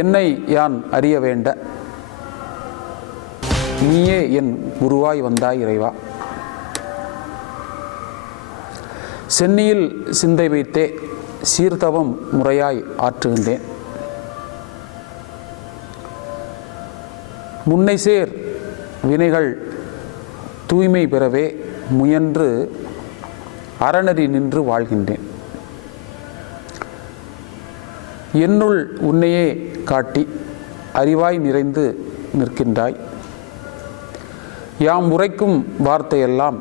என்னை யான் அறிய வேண்ட நீயே என் குருவாய் வந்தாய் இறைவா. சென்னியில் சிந்தை வைத்தே சீர்தவம் முறையாய் ஆற்றுகின்றேன். முன்னை சேர் வினைகள் தூய்மை பெறவே முயன்று அறநெறி நின்று வாழ்கின்றேன். என்னுள் உன்னையே காட்டி அறிவாய் நிறைந்து நிற்கின்றாய். யாம் உரைக்கும் வார்த்தையெல்லாம்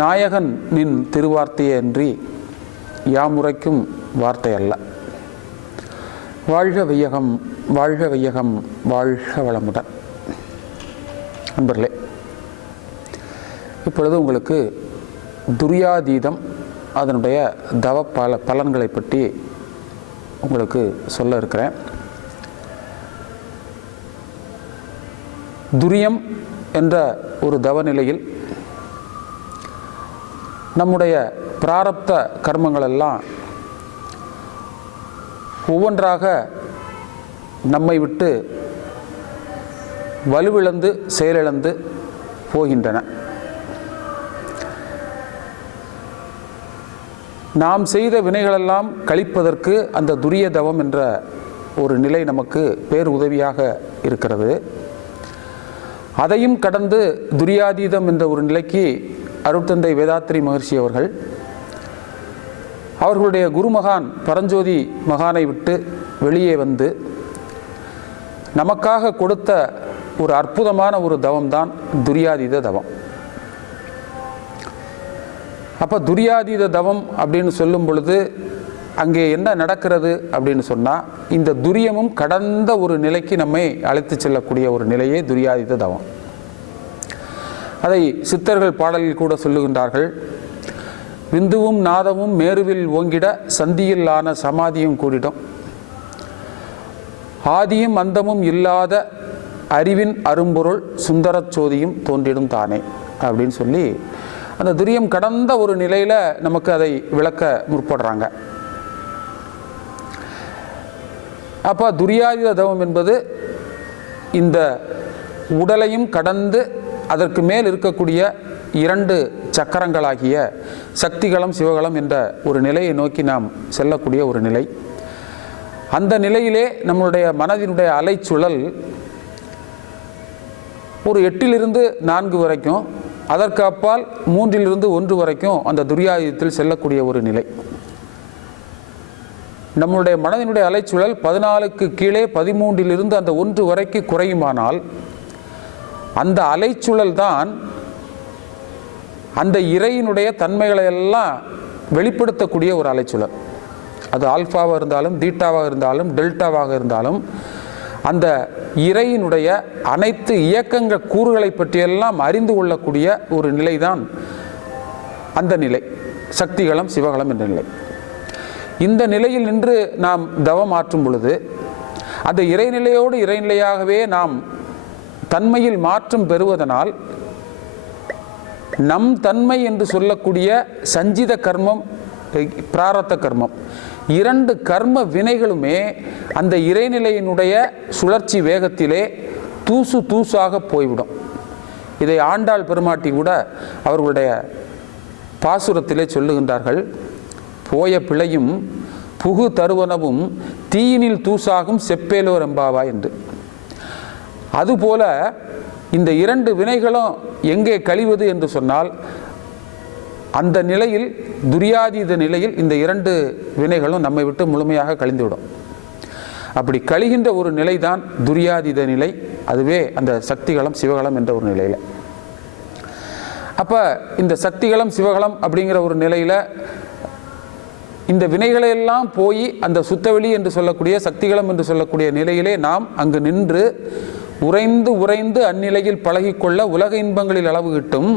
நாயகன் நின் திருவார்த்தையே அன்றி யாம் உரைக்கும் வார்த்தை அல்ல. வாழ்க வையகம், வாழ்க வையகம், வாழ்க வளமுடன். நண்பர்களே, இப்பொழுது உங்களுக்கு துரியாதீதம் அதனுடைய தவ பலன்களை பற்றி உங்களுக்கு சொல்ல இருக்கிறேன். துரியம் என்ற ஒரு தவநிலையில் நம்முடைய பிராரப்த கர்மங்கள் எல்லாம் ஒவ்வொன்றாக நம்மை விட்டு வலுவிழந்து செயலிழந்து போகின்றன. நாம் செய்த வினைகளெல்லாம் கழிப்பதற்கு அந்த துரிய தவம் என்ற ஒரு நிலை நமக்கு பேருதவியாக இருக்கிறது. அதையும் கடந்து துரியாதீதம் என்ற ஒரு நிலைக்கு அருட்தந்தை வேதாத்ரி மகர்ஷி அவர்களுடைய குருமகான் பரஞ்சோதி மகானை விட்டு வெளியே வந்து நமக்காக கொடுத்த ஒரு அற்புதமான ஒரு தவம்தான் துரியாதீத தவம். அப்போ துரியாதீத தவம் அப்படின்னு சொல்லும் பொழுது அங்கே என்ன நடக்கிறது அப்படின்னு சொன்னால், இந்த துரியமும் கடந்த ஒரு நிலைக்கு நம்மை அழைத்து செல்லக்கூடிய ஒரு நிலையே துரியாதீத தவம். அதை சித்தர்கள் பாடலில் கூட சொல்லுகின்றார்கள். விந்துவும் நாதமும் மேருவில் ஓங்கிட சந்தியில் ஆன சமாதியும் கூடிடும், ஆதியும் அந்தமும் இல்லாத அறிவின் அரும்பொருள் சுந்தரச் சோதியும் தோன்றிடும் தானே அப்படின்னு சொல்லி அந்த துரியம் கடந்த ஒரு நிலையில் நமக்கு அதை விளக்க முற்படுறாங்க. அப்போ துரியாதீத தவம் என்பது இந்த உடலையும் கடந்து அதற்கு மேல் இருக்கக்கூடிய இரண்டு சக்கரங்களாகிய சக்திகளம் சிவகளம் என்ற ஒரு நிலையை நோக்கி நாம் செல்லக்கூடிய ஒரு நிலை. அந்த நிலையிலே நம்மளுடைய மனதினுடைய அலைச்சுழல் ஒரு 8 4 வரைக்கும், அதற்கு அப்பால் 3 1 வரைக்கும் அந்த துரியாதீதத்தில் செல்லக்கூடிய ஒரு நிலை. நம்முடைய மனதினுடைய அலைச்சுழல் 14க்கு கீழே 13 அந்த 1 வரைக்கும் குறையுமானால் அந்த அலைச்சுழல் தான் அந்த இறையினுடைய தன்மைகளை எல்லாம் வெளிப்படுத்தக்கூடிய ஒரு அலைச்சுழல். அது ஆல்பாவாக இருந்தாலும் தீட்டாவாக இருந்தாலும் டெல்டாவாக இருந்தாலும் அந்த இறையினுடைய அனைத்து இயக்கங்கள் கூறுகளை பற்றியெல்லாம் அறிந்து கொள்ளக்கூடிய ஒரு நிலைதான் அந்த நிலை, சக்திகளம் சிவகளம் என்ற நிலை. இந்த நிலையில் நின்று நாம் தவம் ஆற்றும் பொழுது அந்த இறைநிலையோடு இறைநிலையாகவே நாம் தன்மையில் மாற்றம் பெறுவதனால் நம் தன்மை என்று சொல்லக்கூடிய சஞ்சித கர்மம், பிராரத்த கர்மம், 2 கர்ம வினைகளுமே அந்த இறைநிலையினுடைய சுழற்சி வேகத்திலே தூசு தூசாக போய்விடும். இதை ஆண்டாள் பெருமாட்டி கூட அவர்களுடைய பாசுரத்திலே சொல்லுகின்றார்கள். போய பிழையும் புகு தருவனவும் தீயினில் தூசாகும் செப்பேலோர் எம்பாவா என்று. அதுபோல இந்த 2 வினைகளும் எங்கே கழிவது என்று சொன்னால் அந்த நிலையில், துரியாதீத நிலையில் இந்த 2 வினைகளும் நம்மை விட்டு முழுமையாக கழிந்துவிடும். அப்படி கழிகின்ற ஒரு நிலைதான் துரியாதீத நிலை. அதுவே அந்த சக்திகளம் சிவகளம் என்ற ஒரு நிலையில். அப்போ இந்த சக்திகளம் சிவகளம் அப்படிங்கிற ஒரு நிலையில் இந்த வினைகளையெல்லாம் போய் அந்த சுத்தவெளி என்று சொல்லக்கூடிய சக்திகளம் என்று சொல்லக்கூடிய நிலையிலே நாம் அங்கு நின்று உறைந்து உறைந்து அந்நிலையில் பழகிக்கொள்ள உலக இன்பங்களில் அளவு கிட்டும்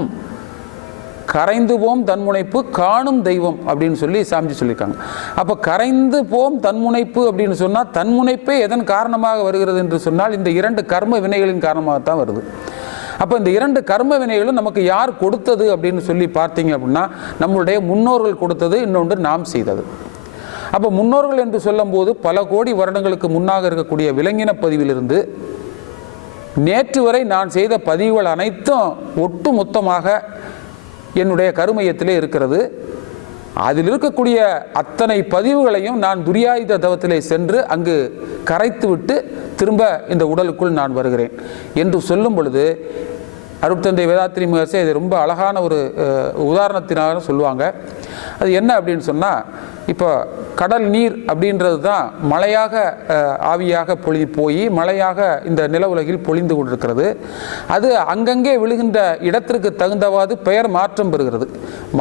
கரைந்து போம் தன்முனைப்பு காணும் தெய்வம் அப்படின்னு சொல்லி சாமிஜி சொல்லியிருக்காங்க. அப்போ கரைந்து போம் தன்முனைப்பு அப்படின்னு சொன்னால் தன்முனைப்பே எதன் காரணமாக வருகிறது என்று சொன்னால் இந்த 2 கர்ம வினைகளின் காரணமாகத்தான் வருது. அப்போ இந்த 2 கர்ம வினைகளும் நமக்கு யார் கொடுத்தது அப்படின்னு சொல்லி பார்த்தீங்க அப்படின்னா நம்மளுடைய முன்னோர்கள் கொடுத்தது, இன்னொன்று நாம் செய்தது. அப்போ முன்னோர்கள் என்று சொல்லும்போது பல கோடி வருடங்களுக்கு முன்னாக இருக்கக்கூடிய விலங்கின பதிவிலிருந்து நேற்று வரை நான் செய்த பதிவுகள் அனைத்தும் ஒட்டு மொத்தமாக என்னுடைய கருமையத்திலே இருக்கிறது. அதில் இருக்கக்கூடிய அத்தனை பதிவுகளையும் நான் துரியாயுத தவத்திலே சென்று அங்கு கரைத்து விட்டு திரும்ப இந்த உடலுக்குள் நான் வருகிறேன் என்று சொல்லும் பொழுது அருட்தந்தை வேதாத்ரி மகர்ஷி இது ரொம்ப அழகான ஒரு உதாரணத்தினால சொல்லுவாங்க. அது என்ன அப்படின்னு சொன்னால், இப்போ கடல் நீர் அப்படின்றது தான் மழையாக ஆவியாக போய் மழையாக இந்த நில உலகில் பொழிந்து கொண்டிருக்கிறது. அது அங்கங்கே விழுகின்ற இடத்திற்கு தகுந்தவாறு பெயர் மாற்றம் பெறுகிறது.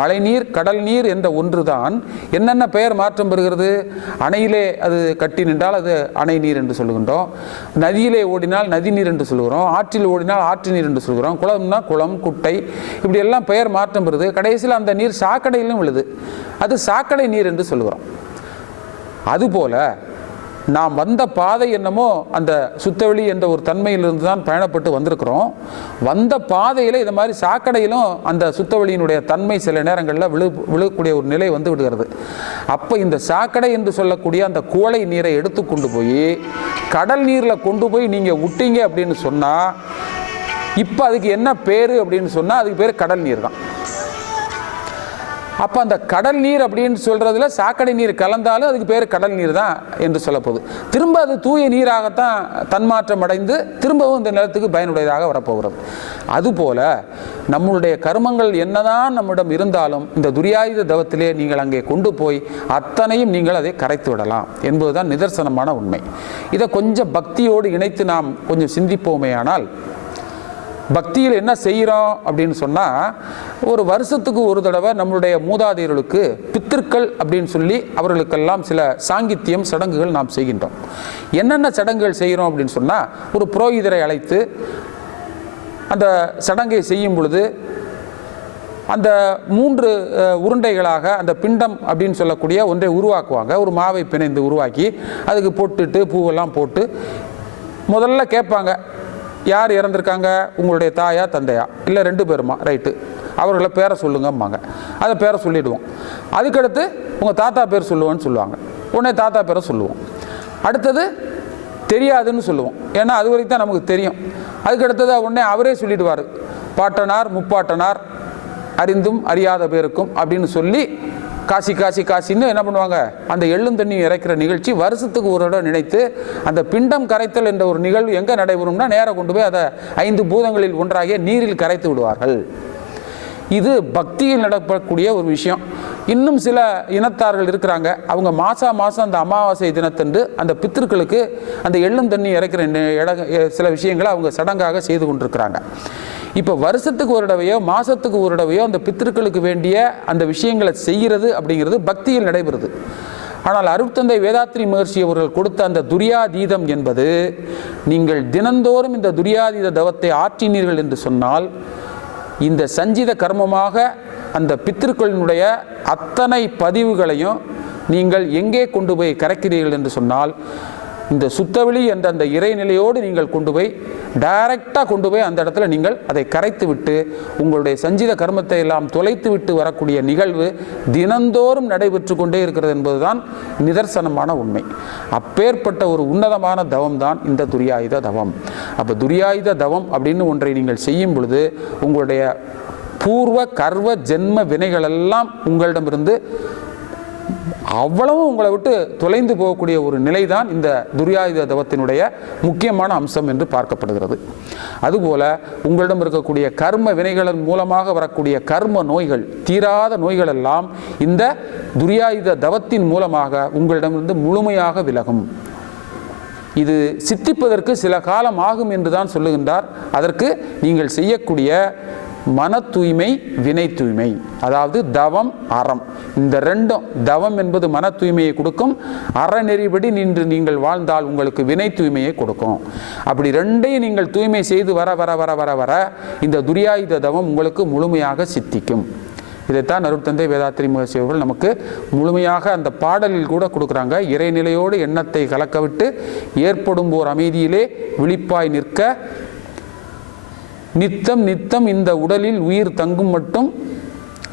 மழை நீர், கடல் நீர் என்ற ஒன்று தான் என்னென்ன பெயர் மாற்றம் பெறுகிறது. அணையிலே அது கட்டி நின்றால் அது அணை நீர் என்று சொல்லுகின்றோம், நதியிலே ஓடினால் நதி நீர் என்று சொல்கிறோம், ஆற்றில் ஓடினால் ஆற்று நீர் என்று சொல்கிறோம், குளம்னா குளம், குட்டை, இப்படி எல்லாம் பெயர் மாற்றம் பெறுது. கடைசியில் அந்த நீர் சாக்கடையிலும் விழுது, அது சாக்கடை நீர் என்று சொல்லுகிறோம். அதுபோல நாம் வந்த பாதை என்னமோ அந்த சுத்தவெளி என்ற ஒரு தன்மையிலிருந்து தான் பயணப்பட்டு வந்திருக்கிறோம். வந்த பாதையில் இது மாதிரி சாக்கடையிலும் அந்த சுத்தவெளியினுடைய தன்மை சில நேரங்களில் விழுகக்கூடிய ஒரு நிலை வந்து விடுகிறது. அப்போ இந்த சாக்கடை என்று சொல்லக்கூடிய அந்த குவளை நீரை எடுத்து கொண்டு போய் கடல் நீரில் கொண்டு போய் நீங்கள் விட்டீங்க அப்படின்னு சொன்னால், இப்போ அதுக்கு என்ன பேர் அப்படின்னு சொன்னால் அதுக்கு பேர் கடல் நீர் தான். அப்போ அந்த கடல் நீர் அப்படின்னு சொல்கிறதுல சாக்கடை நீர் கலந்தாலும் அதுக்கு பேர் கடல் நீர் தான் என்று சொல்லப்போகுது. திரும்ப அது தூய நீராகத்தான் தன்மாற்றம் அடைந்து திரும்பவும் இந்த நிலத்துக்கு பயனுடையதாக வரப்போகிறது. அதுபோல நம்மளுடைய கர்மங்கள் என்னதான் நம்மிடம் இருந்தாலும் இந்த துரியாயுத தவத்திலே நீங்கள் அங்கே கொண்டு போய் அத்தனையும் நீங்கள் அதை கரைத்து விடலாம் என்பதுதான் நிதர்சனமான உண்மை. இதை கொஞ்சம் பக்தியோடு இணைத்து நாம் கொஞ்சம் சிந்திப்போமே ஆனால், பக்தியில் என்ன செய்கிறோம் அப்படின்னு சொன்னால், ஒரு வருஷத்துக்கு ஒரு தடவை நம்மளுடைய மூதாதையர்களுக்கு பித்திருக்கள் அப்படின்னு சொல்லி அவர்களுக்கெல்லாம் சில சாங்கித்தியம் சடங்குகள் நாம் செய்கின்றோம். என்னென்ன சடங்குகள் செய்கிறோம் அப்படின்னு சொன்னால், ஒரு புரோகிதரை அழைத்து அந்த சடங்கை செய்யும் பொழுது அந்த 3 உருண்டைகளாக அந்த பிண்டம் அப்படின்னு சொல்லக்கூடிய ஒன்றை உருவாக்குவாங்க. ஒரு மாவை பிணைந்து உருவாக்கி அதுக்கு பொட்டுட்டு பூவெல்லாம் போட்டு முதல்ல கேட்பாங்க, யார் இறந்துருக்காங்க, உங்களுடைய தாயா தந்தையா, இல்லை 2 பேருமா, ரைட்டு, அவர்களை பேரை சொல்லுங்கம்பாங்க. அதை பேரை சொல்லிவிடுவோம். அதுக்கடுத்து உங்கள் தாத்தா பேர் சொல்லுவோன்னு சொல்லுவாங்க. உடனே தாத்தா பேரை சொல்லுவோம். அடுத்தது தெரியாதுன்னு சொல்லுவோம், ஏன்னா அது வரைக்கும் தான் நமக்கு தெரியும். அதுக்கடுத்தது உடனே அவரே சொல்லிடுவார், பாட்டனார் முப்பாட்டனார் அறிந்தும் அறியாத பேருக்கும் அப்படின்னு சொல்லி காசி காசி காசின்னு என்ன பண்ணுவாங்க, அந்த எள்ளும் தண்ணி இறைக்கிற நிகழ்ச்சி வருஷத்துக்கு ஒரு இடம் நினைத்து அந்த பிண்டம் கரைத்தல் என்ற ஒரு நிகழ்வு எங்கே நடைபெறும்னா நேராக கொண்டு போய் அதை 5 பூதங்களில் ஒன்றாகிய நீரில் கரைத்து விடுவார்கள். இது பக்தியில் நடக்கக்கூடிய ஒரு விஷயம். இன்னும் சில இனத்தார்கள் இருக்கிறாங்க, அவங்க மாதம் அந்த அமாவாசை தினத்தன்று அந்த பித்திருக்களுக்கு அந்த எள்ளும் தண்ணி இறைக்கிற சில விஷயங்களை அவங்க சடங்காக செய்து கொண்டிருக்கிறாங்க. இப்போ வருஷத்துக்கு ஒரு தடவையோ மாதத்துக்கு ஒரு தடவையோ அந்த பித்திருக்களுக்கு வேண்டிய அந்த விஷயங்களை செய்கிறது அப்படிங்கிறது பக்தியில் நடைபெறுது. ஆனால் அருட்தந்தை வேதாத்ரி மகர்ஷி அவர்கள் கொடுத்த அந்த துரியாதீதம் என்பது, நீங்கள் தினந்தோறும் இந்த துரியாதீத தவத்தை ஆற்றினீர்கள் என்று சொன்னால், இந்த சஞ்சித கர்மமாக அந்த பித்திருக்களினுடைய அத்தனை பதிவுகளையும் நீங்கள் எங்கே கொண்டு போய் கரைக்கிறீர்கள் என்று சொன்னால், இந்த சுத்தவெளி என்ற அந்த இறைநிலையோடு நீங்கள் கொண்டு போய் டைரக்டாக கொண்டு போய் அந்த இடத்துல நீங்கள் அதை கரைத்து விட்டு உங்களுடைய சஞ்சித கர்மத்தை எல்லாம் தொலைத்து விட்டு வரக்கூடிய நிகழ்வு தினந்தோறும் நடைபெற்று கொண்டே இருக்கிறது என்பதுதான் நிதர்சனமான உண்மை. அப்பேற்பட்ட ஒரு உன்னதமான தவம் தான் இந்த துரியாயுத தவம். அப்போ துரியாயுத தவம் அப்படின்னு ஒன்றை நீங்கள் செய்யும் பொழுது உங்களுடைய பூர்வ கர்வ ஜென்ம வினைகளெல்லாம் உங்களிடமிருந்து அவ்வளவும் உங்களை விட்டு தொலைந்து போகக்கூடிய ஒரு நிலைதான் இந்த துரியாயுத தவத்தினுடைய முக்கியமான அம்சம் என்று பார்க்கப்படுகிறது. அதுபோல உங்களிடம் இருக்கக்கூடிய கர்ம வினைகளின் மூலமாக வரக்கூடிய கர்ம நோய்கள், தீராத நோய்கள் எல்லாம் இந்த துரியாயுத தவத்தின் மூலமாக உங்களிடமிருந்து முழுமையாக விலகும். இது சித்திப்பதற்கு சில காலம் ஆகும் என்று தான் சொல்லுகின்றார். அதற்கு நீங்கள் செய்யக்கூடிய மன தூய்மை, வினை தூய்மை, அதாவது தவம் அறம், இந்த ரெண்டும், தவம் என்பது மன தூய்மையை கொடுக்கும், அறநெறிபடி நின்று நீங்கள் வாழ்ந்தால் உங்களுக்கு வினை தூய்மையை கொடுக்கும். அப்படி ரெண்டையும் நீங்கள் தூய்மை செய்து வர வர வர வர வர இந்த துரியாயுத தவம் உங்களுக்கு முழுமையாக சித்திக்கும். இதைத்தான் அருட்தந்தை வேதாத்ரி மகர்ஷி அவர்கள் நமக்கு முழுமையாக அந்த பாடலில் கூட கொடுக்குறாங்க. இறைநிலையோடு எண்ணத்தை கலக்கவிட்டு ஏற்படும் ஓர் அமைதியிலே விழிப்பாய் நிற்க, நித்தம் நித்தம் இந்த உடலில் உயிர் தங்கும் மட்டும்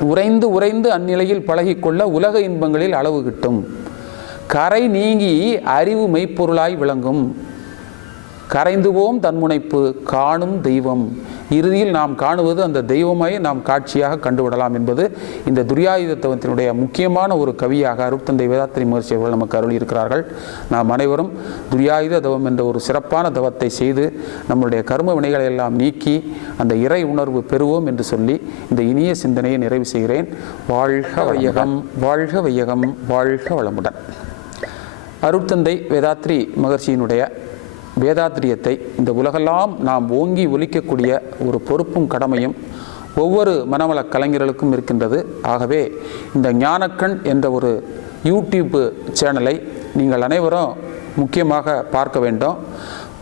உறைந்து உறைந்து அந்நிலையில் பழகிக்கொள்ள உலக இன்பங்களில் அளவு கிட்டும். கரை நீங்கி அறிவு மெய்ப்பொருளாய் விளங்கும். கரைந்துவோம் தன்முனைப்பு காணும் தெய்வம். இறுதியில் நாம் காணுவது அந்த தெய்வமாய் நாம் காட்சியாக கண்டுவிடலாம் என்பது இந்த துரியாயுத தவத்தினுடைய முக்கியமான ஒரு கவியாக அருட்தந்தை வேதாத்ரி மகர்ஷி அவர்கள் நமக்கு அருளி இருக்கிறார்கள். நாம் அனைவரும் துரியாயுத தவம் என்ற ஒரு சிறப்பான தவத்தை செய்து நம்முடைய கர்ம வினைகளை எல்லாம் நீக்கி அந்த இறை உணர்வு பெறுவோம் என்று சொல்லி இந்த இனிய சிந்தனையை நிறைவு செய்கிறேன். வாழ்க வையகம், வாழ்க வையகம், வாழ்க வளமுடன். அருட்தந்தை வேதாத்ரி மகர்ஷியினுடைய வேதாத்திரியத்தை இந்த உலகெல்லாம் நாம் ஓங்கி ஒலிக்கக்கூடிய ஒரு பொறுப்பும் கடமையும் ஒவ்வொரு மனவள கலைஞர்களுக்கும் இருக்கின்றது. ஆகவே இந்த ஞானக்கண் என்ற ஒரு யூடியூப் சேனலை நீங்கள் அனைவரும் முக்கியமாக பார்க்க வேண்டும்.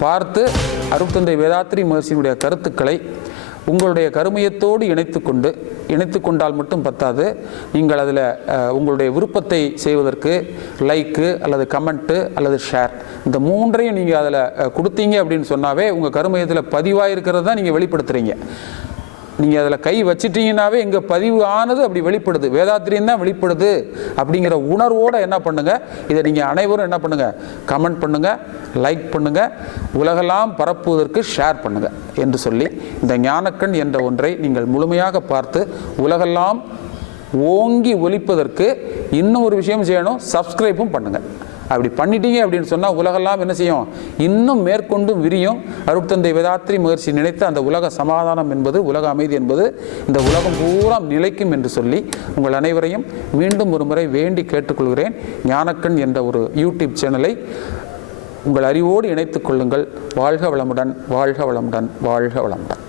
பார்த்து அருட்தந்தை வேதாத்ரி மகர்ஷியினுடைய கருத்துக்களை உங்களுடைய கருமையத்தோடு இணைத்து கொண்டால் மட்டும் பத்தாது. நீங்கள் அதில் உங்களுடைய விருப்பத்தை செய்வதற்கு லைக்கு அல்லது கமெண்ட்டு அல்லது ஷேர் இந்த மூன்றையும் நீங்கள் அதில் கொடுத்தீங்க அப்படின்னு சொன்னாவே உங்கள் கருமையத்தில் பதிவாக இருக்கிறது தான் நீங்கள் வெளிப்படுத்துகிறீங்க. நீங்கள் அதில் கை வச்சிட்டீங்கன்னாவே எங்கள் பதிவு ஆனது அப்படி வெளிப்படுது, வேதாத்திரியம் தான் வெளிப்படுது அப்படிங்கிற உணர்வோடு என்ன பண்ணுங்கள், இதை நீங்கள் அனைவரும் என்ன பண்ணுங்கள், கமெண்ட் பண்ணுங்கள், லைக் பண்ணுங்கள், உலகெல்லாம் பரப்புவதற்கு ஷேர் பண்ணுங்கள் என்று சொல்லி இந்த ஞானக்கண் என்ற ஒன்றை நீங்கள் முழுமையாக பார்த்து உலகெல்லாம் ஓங்கி ஒலிப்பதற்கு இன்னும் ஒரு விஷயம் செய்யணும், சப்ஸ்கிரைப்பும் பண்ணுங்கள். அப்படி பண்ணிட்டீங்க அப்படின்னு சொன்னால் உலகெல்லாம் என்ன செய்யும், இன்னும் மேற்கொண்டும் விரியும். அருட்தந்தை வேதாத்ரி மகர்ஷி நினைத்த அந்த உலக சமாதானம் என்பது, உலக அமைதி என்பது இந்த உலகம் பூரா நிலைக்கும் என்று சொல்லி உங்கள் அனைவரையும் மீண்டும் ஒரு முறை வேண்டி கேட்டுக்கொள்கிறேன். ஞானக்கண் என்ற ஒரு யூடியூப் சேனலை உங்கள் அறிவோடு இணைத்துக் கொள்ளுங்கள். வாழ்க வளமுடன், வாழ்க வளமுடன், வாழ்க வளமுடன்.